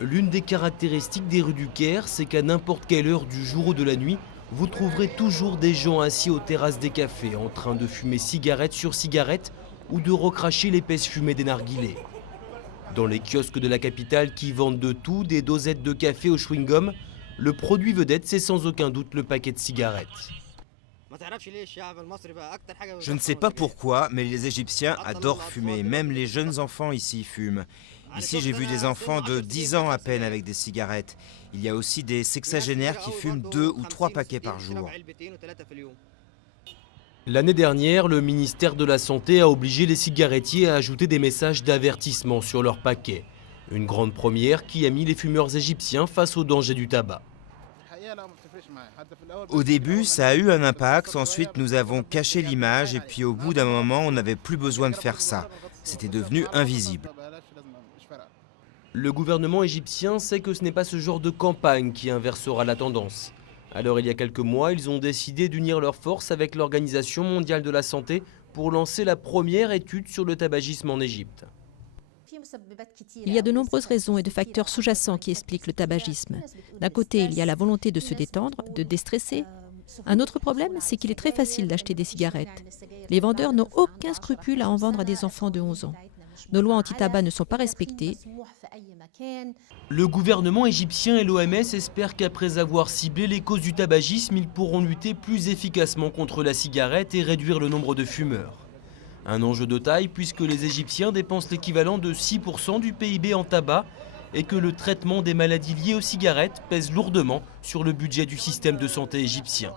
L'une des caractéristiques des rues du Caire, c'est qu'à n'importe quelle heure du jour ou de la nuit, vous trouverez toujours des gens assis aux terrasses des cafés en train de fumer cigarette sur cigarette ou de recracher l'épaisse fumée des narguilés. Dans les kiosques de la capitale qui vendent de tout, des dosettes de café au chewing-gum, le produit vedette, c'est sans aucun doute le paquet de cigarettes. Je ne sais pas pourquoi, mais les Égyptiens adorent fumer. Même les jeunes enfants ici fument. Ici, j'ai vu des enfants de 10 ans à peine avec des cigarettes. Il y a aussi des sexagénaires qui fument 2 ou 3 paquets par jour. L'année dernière, le ministère de la Santé a obligé les cigarettiers à ajouter des messages d'avertissement sur leurs paquets. Une grande première qui a mis les fumeurs égyptiens face au danger du tabac. Au début, ça a eu un impact. Ensuite, nous avons caché l'image et puis au bout d'un moment, on n'avait plus besoin de faire ça. C'était devenu invisible. Le gouvernement égyptien sait que ce n'est pas ce genre de campagne qui inversera la tendance. Alors il y a quelques mois, ils ont décidé d'unir leurs forces avec l'Organisation mondiale de la santé pour lancer la première étude sur le tabagisme en Égypte. Il y a de nombreuses raisons et de facteurs sous-jacents qui expliquent le tabagisme. D'un côté, il y a la volonté de se détendre, de déstresser. Un autre problème, c'est qu'il est très facile d'acheter des cigarettes. Les vendeurs n'ont aucun scrupule à en vendre à des enfants de 11 ans. Nos lois anti-tabac ne sont pas respectées. Le gouvernement égyptien et l'OMS espèrent qu'après avoir ciblé les causes du tabagisme, ils pourront lutter plus efficacement contre la cigarette et réduire le nombre de fumeurs. Un enjeu de taille puisque les Égyptiens dépensent l'équivalent de 6% du PIB en tabac et que le traitement des maladies liées aux cigarettes pèse lourdement sur le budget du système de santé égyptien.